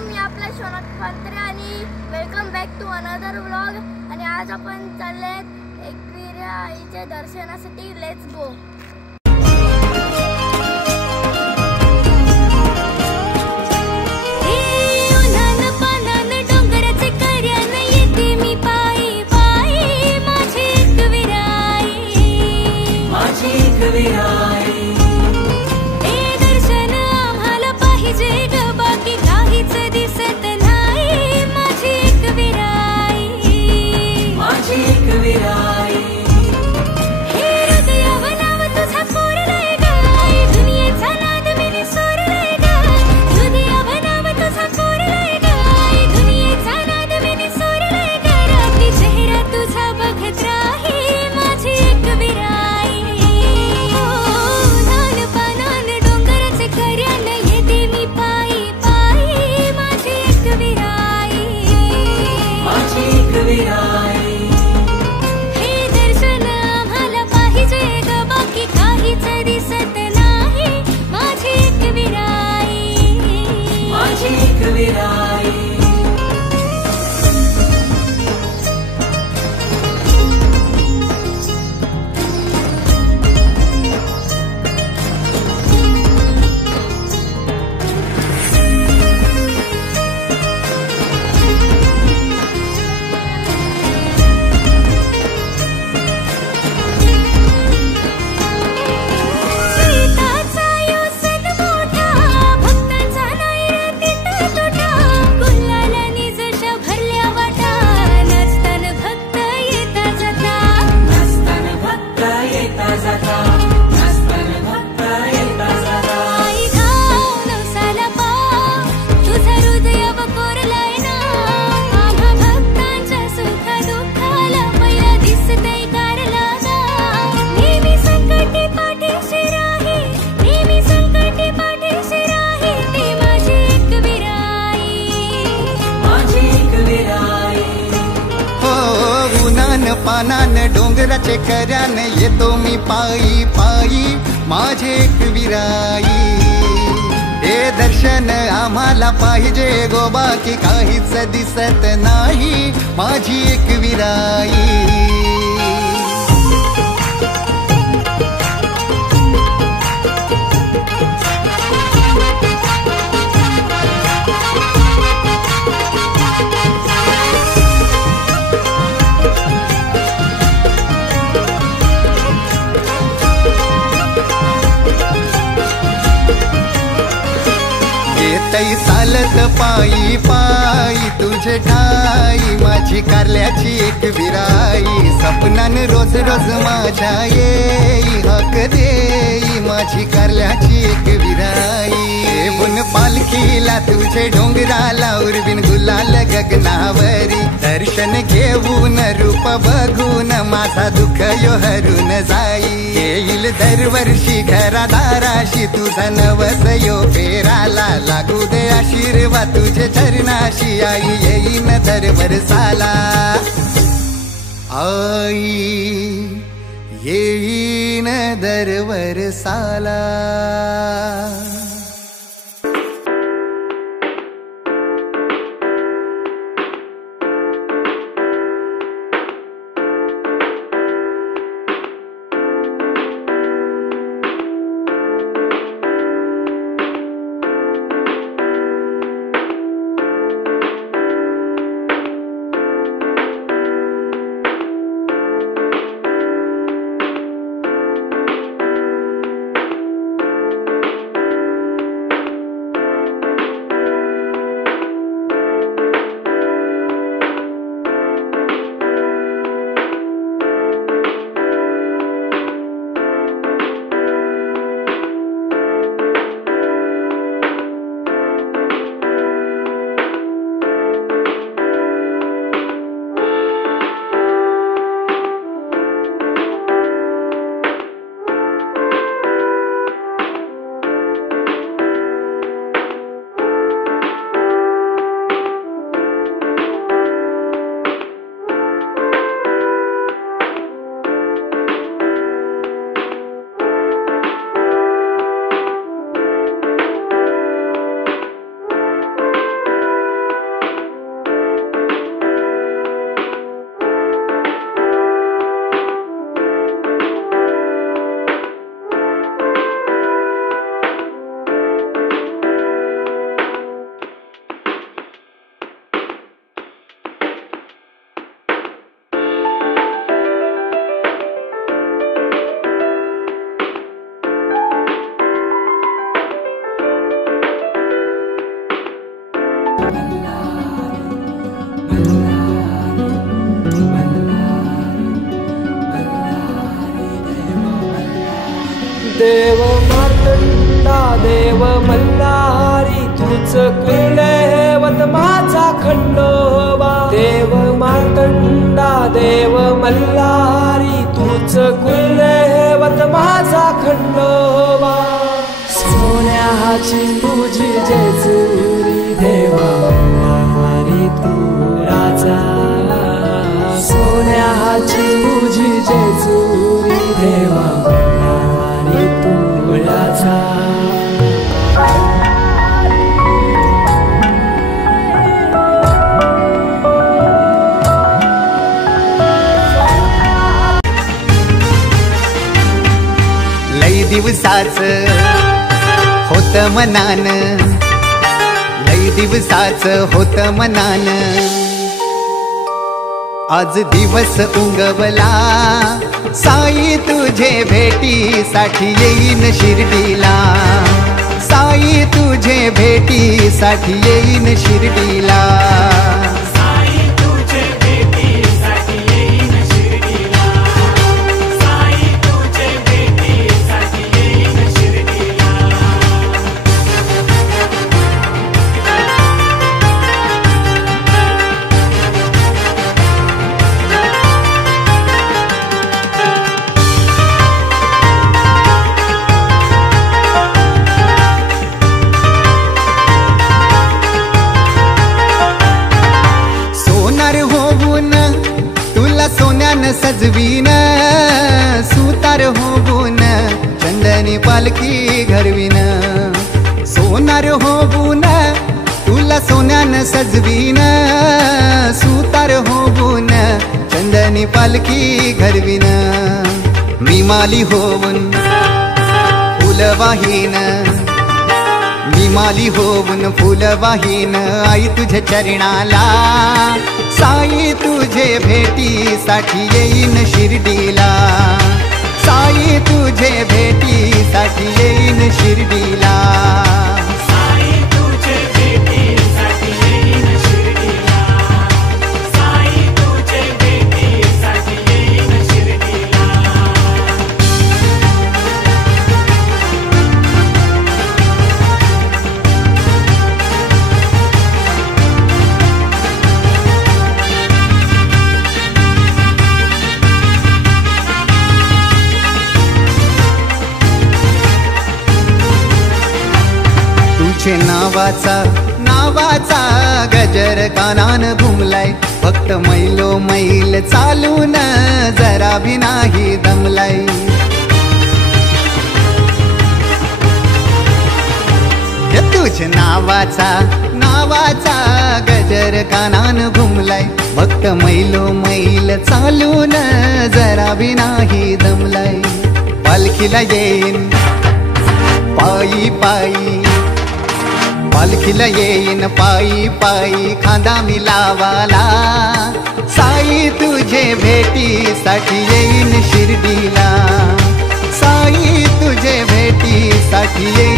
मी आपला शौनक खंत्रे आणि welcome back to another vlog. आणि आज आपण चालले एकविरा आईच्या दर्शनासाठी. Let's go. पानान डोंगराचे कर्यान येतो मी पायी पायी माझे एकविराई. हे दर्शन आम्हाला पाहिजे गो, बाकी काहीच दिसत नाही माझी एकविराई. येतई चालत पायी पायी तुझे ठाई माझी कारल्याची एकविराई. सपनान रोज रोज माझ्या येई हक देई माझी कारल्याची एकविराई. येऊन पालखीला तुझे डोंगराला उर्विन गुलाल गगनावरी. दर्शन घेऊन रूप बघून माझा दुःख यो हरून जाई. येईल दरवर्षी घरादाराशी तुझा नवस यो फेराला. लागू दे आशीर्वाद तुझे चरणाशी आई येईन दरवर्षाला. आई येईन दरवर्षाला. देव मार्तंडा देव मल्हारी तूच कुलदैवत माझा खंडोबा। देव मार्तंडा देव मल्हारी तूच कुलदैवत माझा खंडोबा। सोन्याची तुझी जेजुरी देवा मल्हारी तू राजा। सोन्याची तुझी जेजुरी देवा लई दिवसाच होत मनान, लई दिवसाच होत मनान, आज दिवस उंगवला साई तुझे भेटीसाठी येईन शिर्डीला। साई तुझे भेटीसाठी येईन शिर्डीला। साई तुझे भेटीसाठी येईन शिर्डीला। साई तुझे भेटीसाठी येईन शिर्डीला। सोन्यान सजवीन सुतार होऊन चंदनी पालखी घरवीन। सोनार होऊन तुला सोन्यान सजवीन सुतार होऊन चंदनी पालखी घरवीन। मी माली होऊन फुलवाहीन, मी माली होऊन फुलवाहीन आई तुझ्या चरणाला। साई तुझे भेटीसाठी येईन शिर्डीला। साई तुझे भेटीसाठी येईन शिर्डीला। साई तुझे भेटीसाठी येईन शिर्डीला। साई तुझे भेटीसाठी येईन शिर्डीला। तुझे नावाचा गजर कानान घुमलाय। फक्त मैलो मैल चालून जरा भी नाही दमलाय। तुझे नावाचा गजर कानान घुमलाय। फक्त मैलो मैल चालून जरा भी नाही दमलाय। पालखीला येईन पायी पायी, पालखीला येईन पायी पायी खांदा मी लावाला। साई तुझे भेटीसाठी येईन शिर्डीला। साई तुझे भेटीसाठी येईन